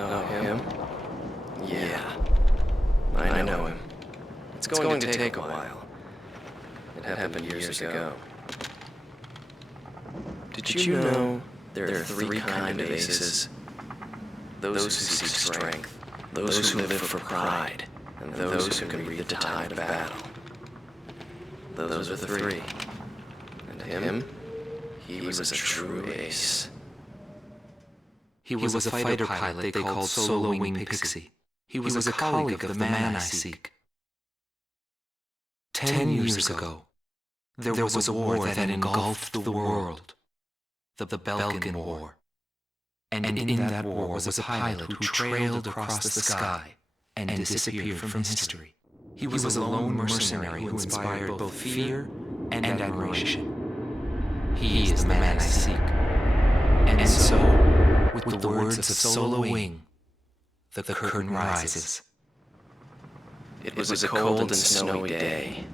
Oh, him? Yeah. I know him. It's going to take a while. It happened years ago. Did you know there are three kinds of aces? Those who seek strength, those who live for pride, and those who can read the tide of battle. Those are the three. And him? He was a true ace. He was a fighter pilot they called Solo Wing Pixie. He was a colleague of the man I seek. 10 years ago, there was a war that engulfed the world. The Balkan War. And in that war was a pilot who trailed across the sky and disappeared from history. He was a lone mercenary who inspired both fear and admiration. He is the man I seek. And so, with the words of Solo Wing, the curtain rises. It was a cold and snowy day.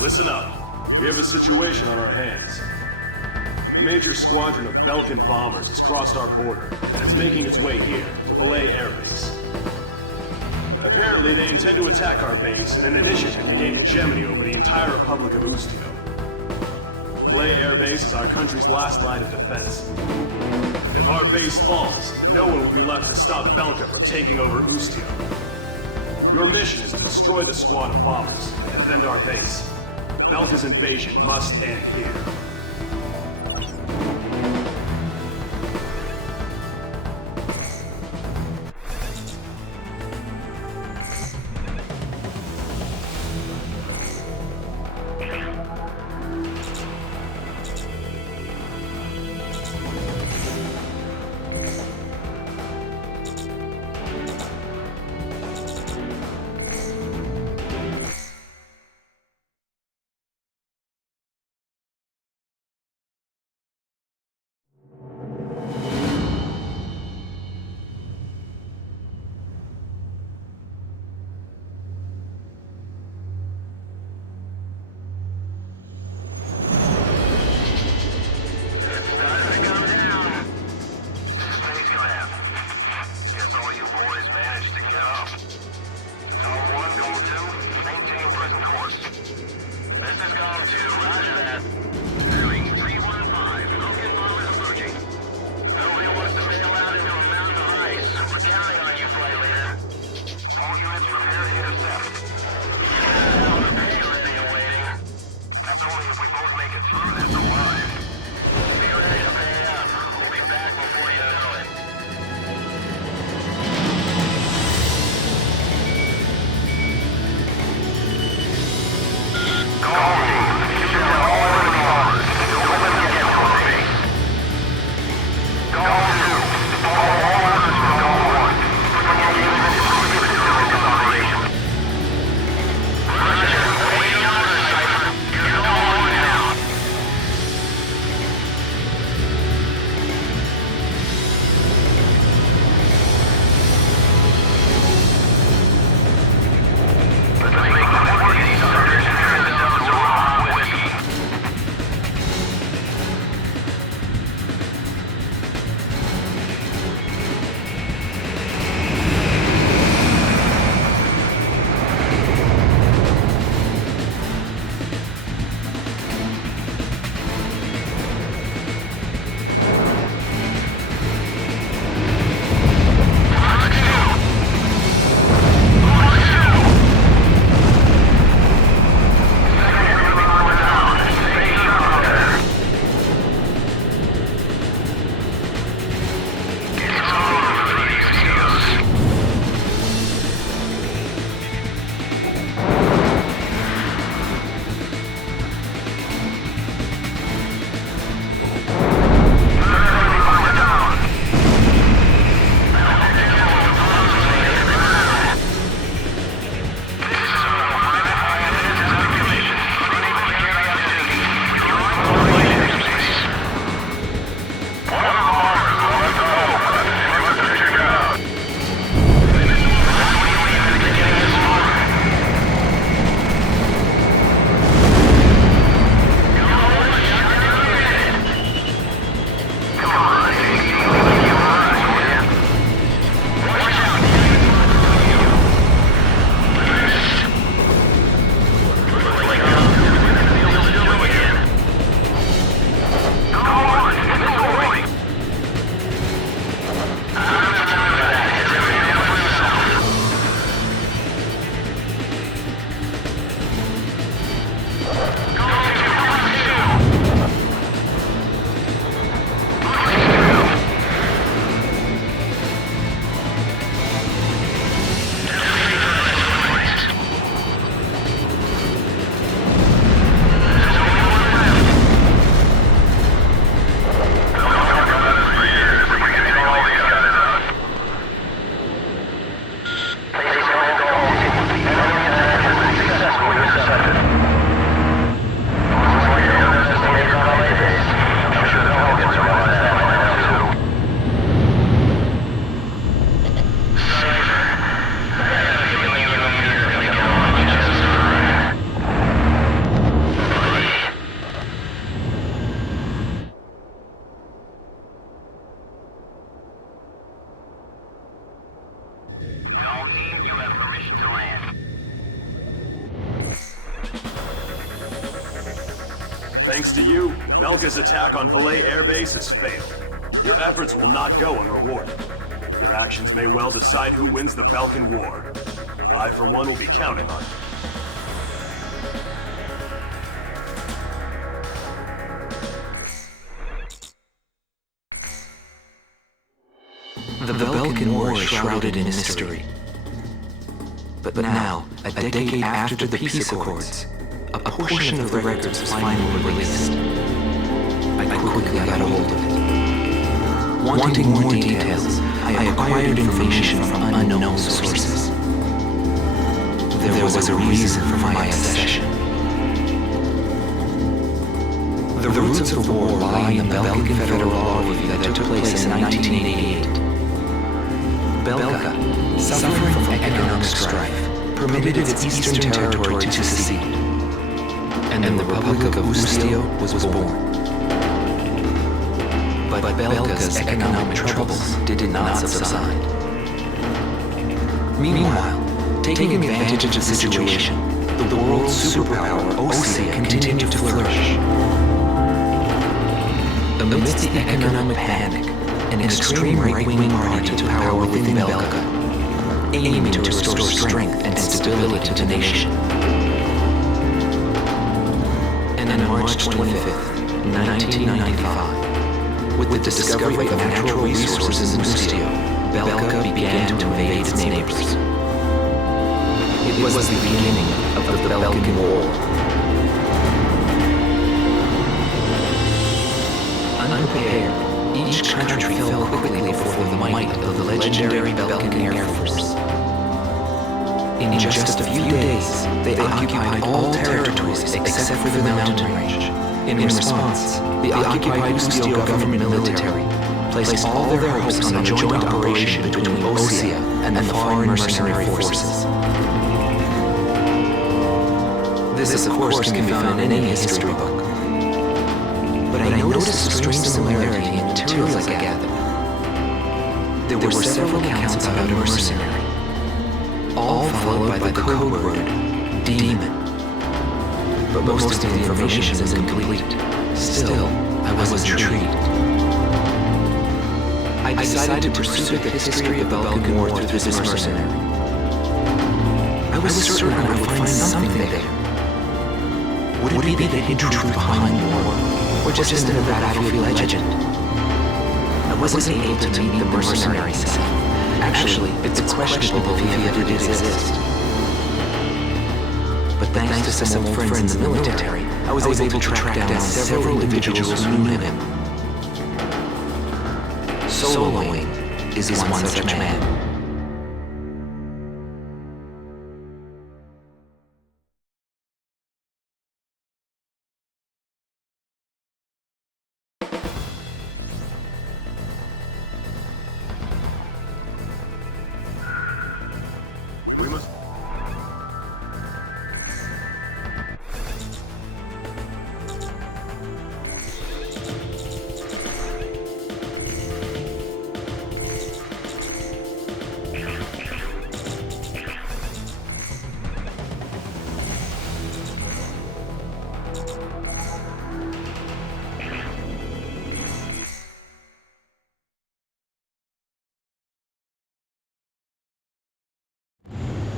Listen up. We have a situation on our hands. A major squadron of Balkan bombers has crossed our border, and it's making its way here, to Belay Air Base. Apparently, they intend to attack our base in an initiative to gain hegemony over the entire Republic of Ustio. Belay Air Base is our country's last line of defense. If our base falls, no one will be left to stop Belka from taking over Ustio. Your mission is to destroy the squad of bombers and defend our base. Belka's invasion must end here. permission to land. Thanks to you, Belka's attack on Valet Air Base has failed. Your efforts will not go unrewarded. Your actions may well decide who wins the Balkan War. I, for one, will be counting on you. The Balkan War is shrouded in mystery. But now, a decade after the peace accords, a portion of the records was finally released. I quickly got a hold of it. Wanting more details, I acquired information from unknown sources. There was a reason for my obsession. The roots of the war lie in the Balkan Federal Law Review that took place in 1988. Belka, suffering from economic strife, permitted its eastern territory to secede, and the Republic of Ustio was born. But Belka's economic troubles did not subside. Meanwhile, taking advantage of the situation, the world's superpower, Osea, continued to flourish. Amidst the economic panic, an extreme right-wing party took power within Belka, aiming to restore strength and stability to the nation. And on March 25th, 1995, with the discovery of natural resources in Ustio, Belka began to invade its neighbors. It was the beginning of the Balkan War. Unprepared, each country fell quickly before the might of the legendary Balkan Air Force. In just a few days, they occupied all territories except for the mountain range. In response, the occupied Ustio government military placed all their hopes on a joint operation between Osea and the foreign mercenary forces. This, of course, can be found in any history book. But I noticed a strange similarity in materials I gathered. There were several accounts about a mercenary, all followed by the code word, demon. But most of the information is incomplete. Still, I was intrigued. I decided to pursue the history of the Balkan War through this mercenary. I was certain I would find something there. Would it be the hidden truth behind the war, or just another battlefield legend? I wasn't able to meet the mercenary himself. Actually, it's questionable if he ever did exist. But thanks to some old friends in the military, I was able to track down several individuals who knew him. Soloing is one such man. We must...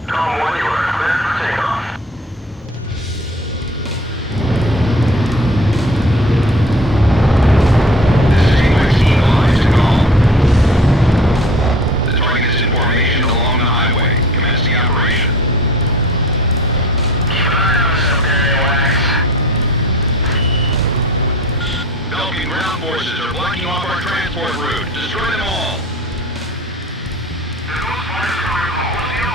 Tom 1, you are cleared for takeoff. Sequence equalized to call. The target is in formation along the highway. Commence the operation. Keep an eye on us up there, AWACS. Balkan ground forces are blocking off our transport route. Destroy them all. There's no fighters coming from Ustio.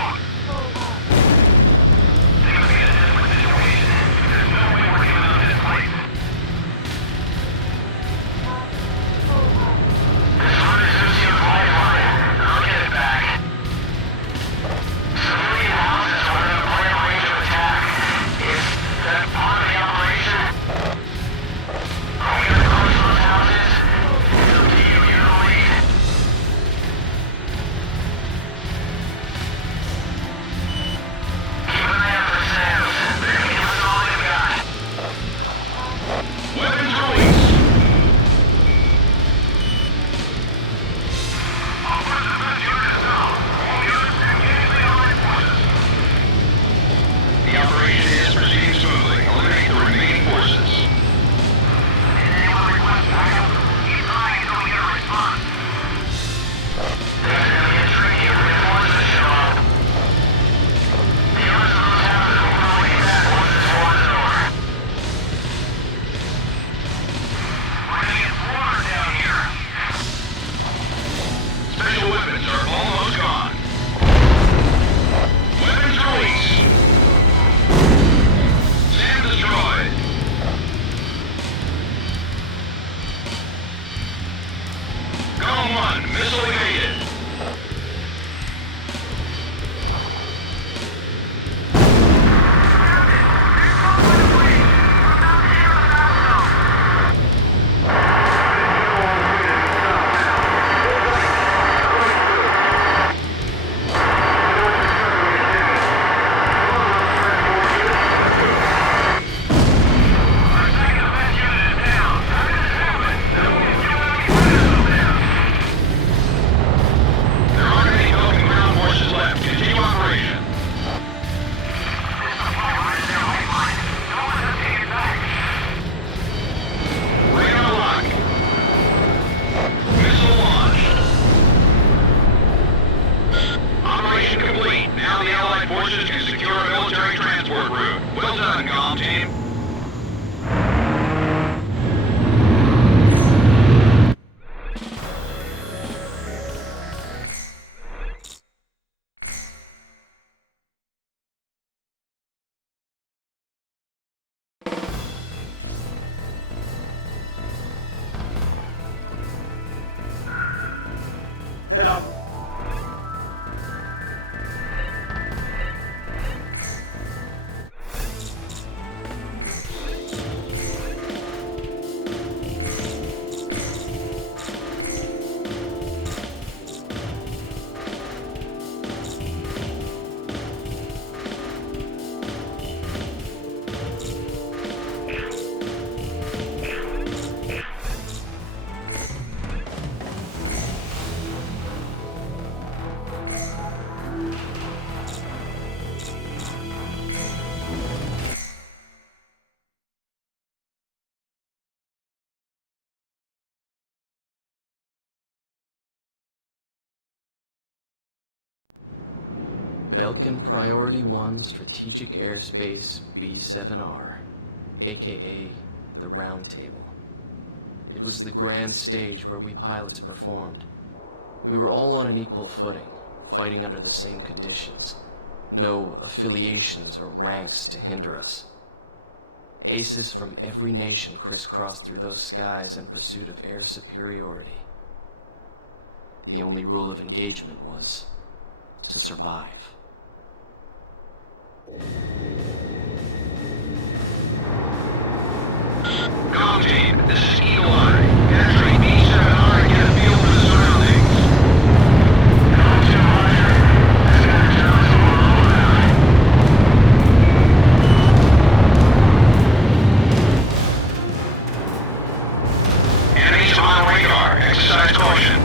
Head up. Belkin Priority 1 Strategic Airspace B7R, aka the Round Table. It was the grand stage where we pilots performed. We were all on an equal footing, fighting under the same conditions. No affiliations or ranks to hinder us. Aces from every nation crisscrossed through those skies in pursuit of air superiority. The only rule of engagement was to survive. Go team, this is Eagle Eye. Penetrate B7R and get a feel for the surroundings. Enemies on radar. Exercise caution.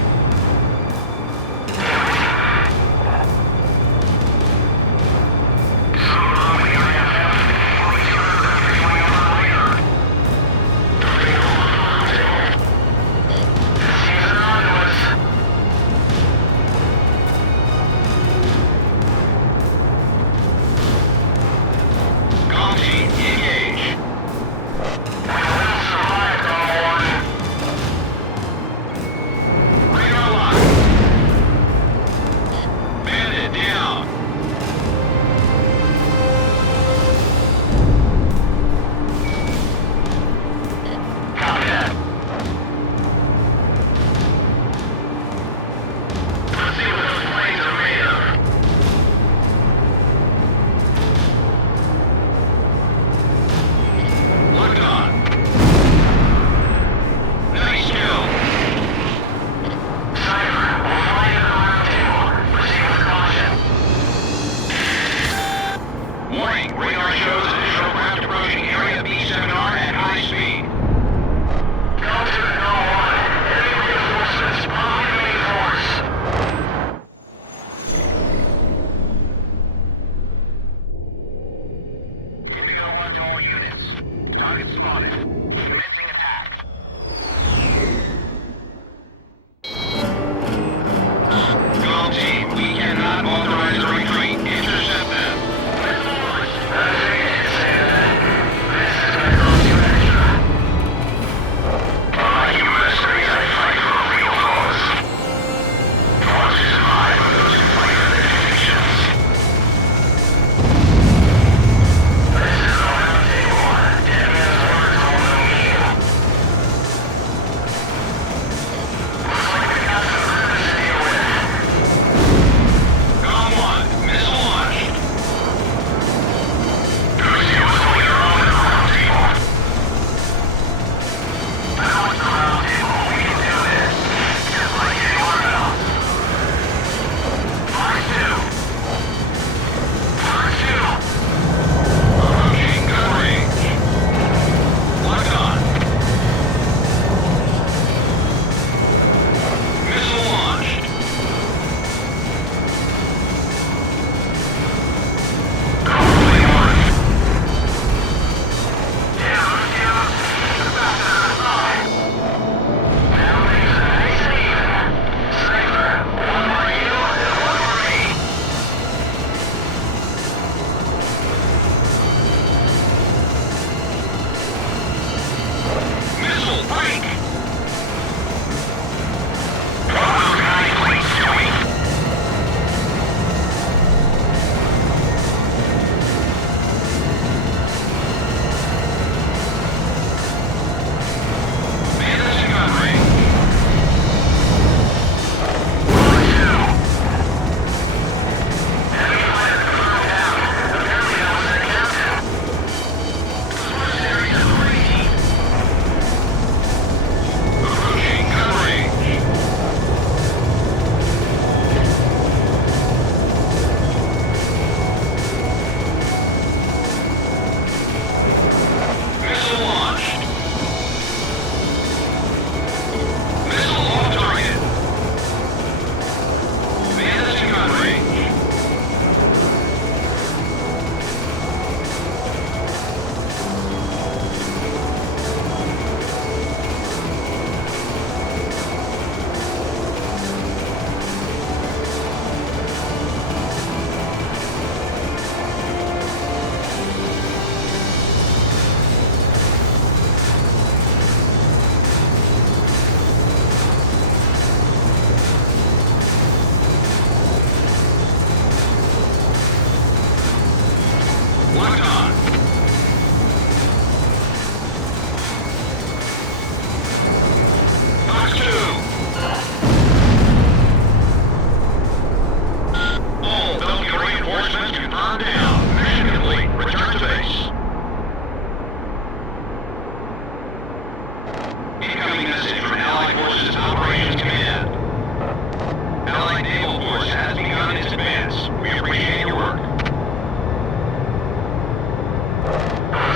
We appreciate your work.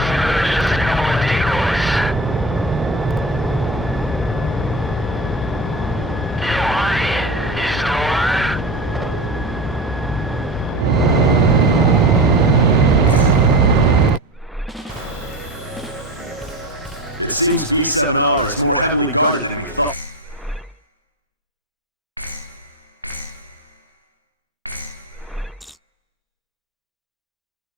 They're just a couple of decoys. Yo, honey, you still alive? It seems B7R is more heavily guarded than we thought.